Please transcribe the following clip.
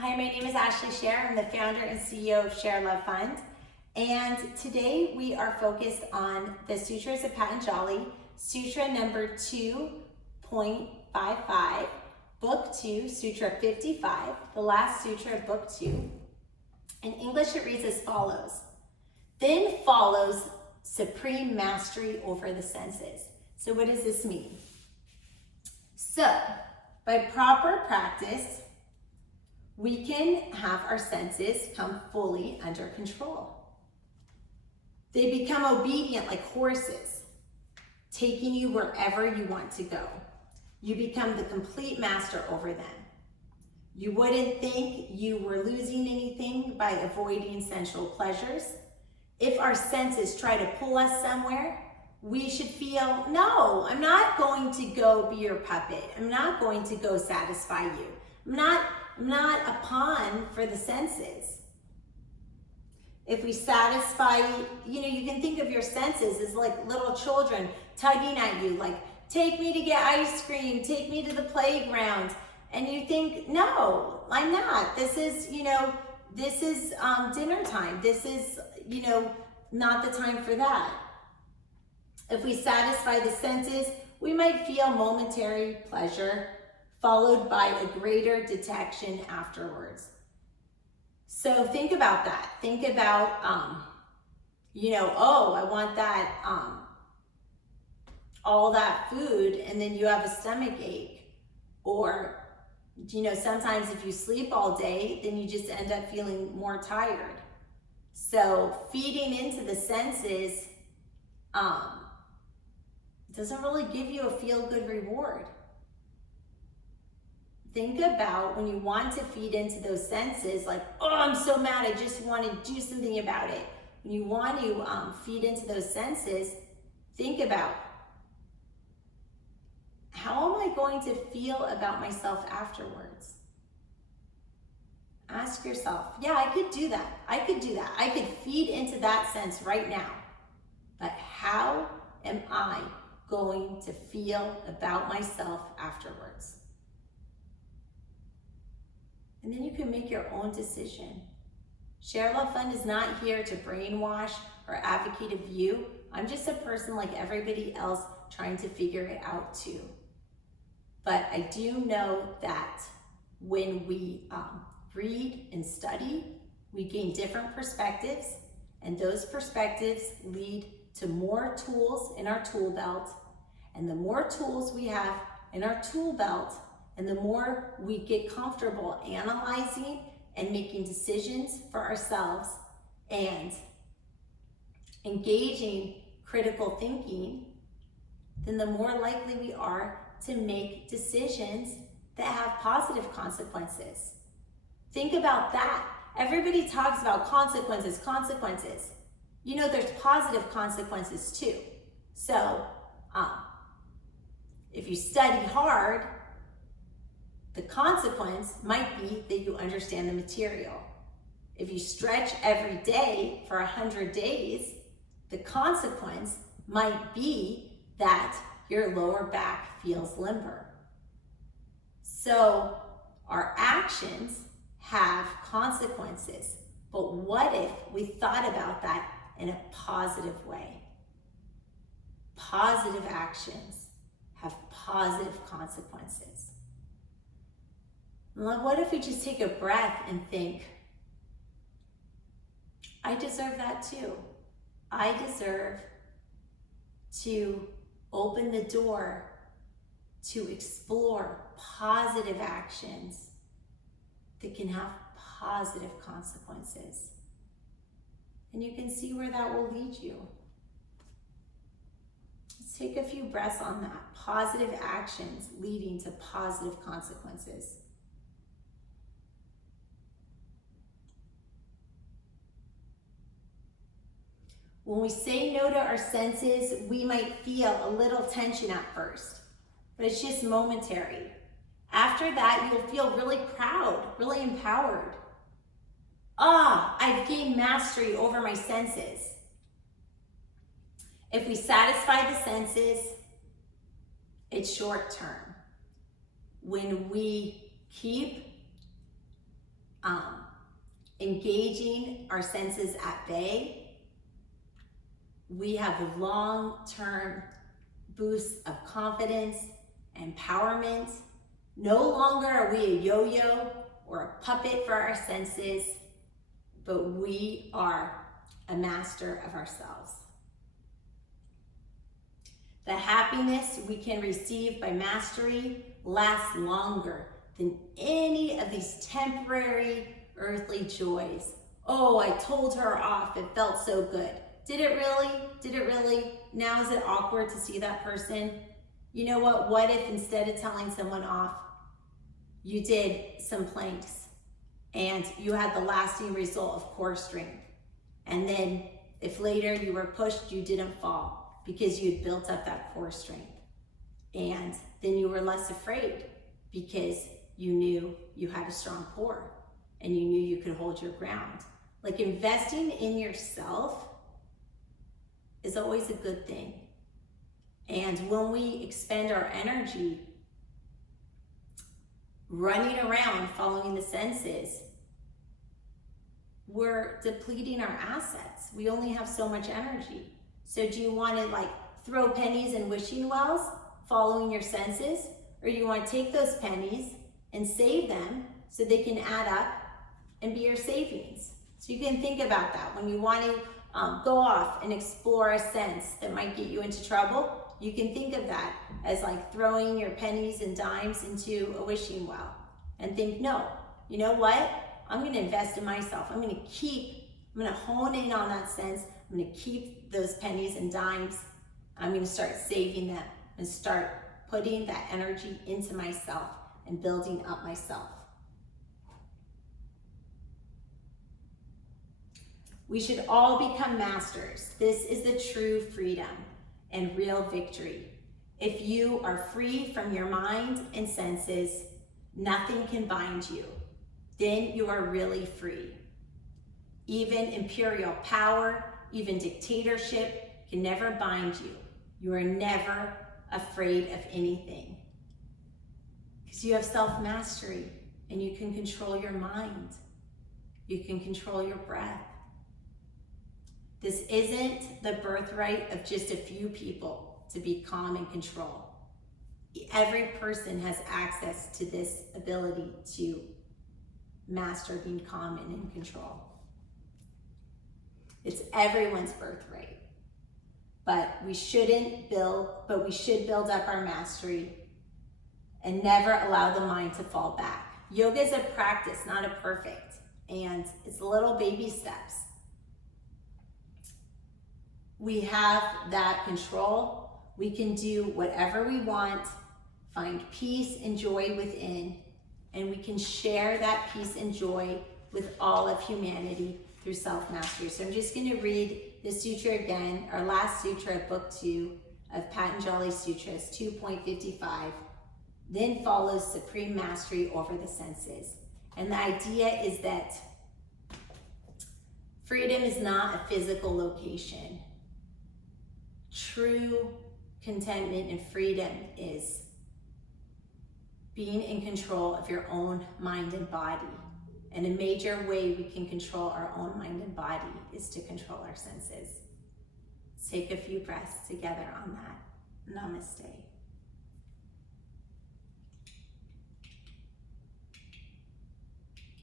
Hi, my name is Ashley Share. I'm the founder and CEO of ShareLove.Fund. And today we are focused on the Sutras of Patanjali, Sutra number 2.55, Book 2, Sutra 55, the last Sutra of Book 2. In English, it reads as follows. Then follows supreme mastery over the senses. So what does this mean? So, by proper practice, we can have our senses come fully under control. They become obedient like horses, taking you wherever you want to go. You become the complete master over them. You wouldn't think you were losing anything by avoiding sensual pleasures. If our senses try to pull us somewhere, we should feel, no, I'm not going to go be your puppet. I'm not going to go satisfy you. I'm not a pawn for the senses. If we satisfy, you can think of your senses as like little children tugging at you, like, take me to get ice cream, take me to the playground. And you think, no, I'm not. This is dinner time. This is, not the time for that. If we satisfy the senses, we might feel momentary pleasure, followed by a greater detection afterwards. So think about that. Think about, oh, I want that, all that food, and then you have a stomach ache. Or, sometimes if you sleep all day, then you just end up feeling more tired. So feeding into the senses doesn't really give you a feel-good reward. Think about when you want to feed into those senses, like, oh, I'm so mad, I just want to do something about it. When you want to feed into those senses, think about, how am I going to feel about myself afterwards? Ask yourself, yeah, I could do that. I could do that. I could feed into that sense right now. But how am I going to feel about myself afterwards? And then you can make your own decision. ShareLove.Fund is not here to brainwash or advocate a view. I'm just a person like everybody else trying to figure it out too. But I do know that when we read and study, we gain different perspectives, and those perspectives lead to more tools in our tool belt. And the more tools we have in our tool belt, and the more we get comfortable analyzing and making decisions for ourselves and engaging critical thinking, then the more likely we are to make decisions that have positive consequences. Think about that. Everybody talks about consequences. There's positive consequences too. So, if you study hard, the consequence might be that you understand the material. If you stretch every day for 100 days, the consequence might be that your lower back feels limber. So our actions have consequences, but what if we thought about that in a positive way? Positive actions have positive consequences. What if we just take a breath and think, I deserve that too. I deserve to open the door to explore positive actions that can have positive consequences. And you can see where that will lead you. Let's take a few breaths on that. Positive actions leading to positive consequences. When we say no to our senses, we might feel a little tension at first, but it's just momentary. After that, you'll feel really proud, really empowered. I've gained mastery over my senses. If we satisfy the senses, it's short term. When we keep engaging our senses at bay, we have long-term boosts of confidence, empowerment. No longer are we a yo-yo or a puppet for our senses, but we are a master of ourselves. The happiness we can receive by mastery lasts longer than any of these temporary earthly joys. Oh, I told her off, it felt so good. Did it really? Did it really? Now is it awkward to see that person? You know what if instead of telling someone off, you did some planks and you had the lasting result of core strength? And then if later you were pushed, you didn't fall because you had built up that core strength. And then you were less afraid because you knew you had a strong core and you knew you could hold your ground. Like, investing in yourself is always a good thing. And when we expend our energy running around following the senses, we're depleting our assets. We only have so much energy. So do you want to like throw pennies in wishing wells following your senses? Or do you want to take those pennies and save them so they can add up and be your savings? So you can think about that. When you want to go off and explore a sense that might get you into trouble, you can think of that as like throwing your pennies and dimes into a wishing well and think, no, you know what? I'm going to invest in myself. I'm going to hone in on that sense. I'm going to keep those pennies and dimes. I'm going to start saving them and start putting that energy into myself and building up myself. We should all become masters. This is the true freedom and real victory. If you are free from your mind and senses, nothing can bind you. Then you are really free. Even imperial power, even dictatorship can never bind you. You are never afraid of anything. Because you have self-mastery and you can control your mind. You can control your breath. This isn't the birthright of just a few people to be calm and control. Every person has access to this ability to master being calm and in control. It's everyone's birthright. But we should build up our mastery and never allow the mind to fall back. Yoga is a practice, not a perfect, and it's little baby steps. We have that control. We can do whatever we want, find peace and joy within, and we can share that peace and joy with all of humanity through self-mastery. So I'm just going to read the sutra again, our last sutra of book 2 of Patanjali Sutras 2.55. Then follows supreme mastery over the senses. And the idea is that freedom is not a physical location. True contentment and freedom is being in control of your own mind and body. And a major way we can control our own mind and body is to control our senses. Let's take a few breaths together on that. Namaste.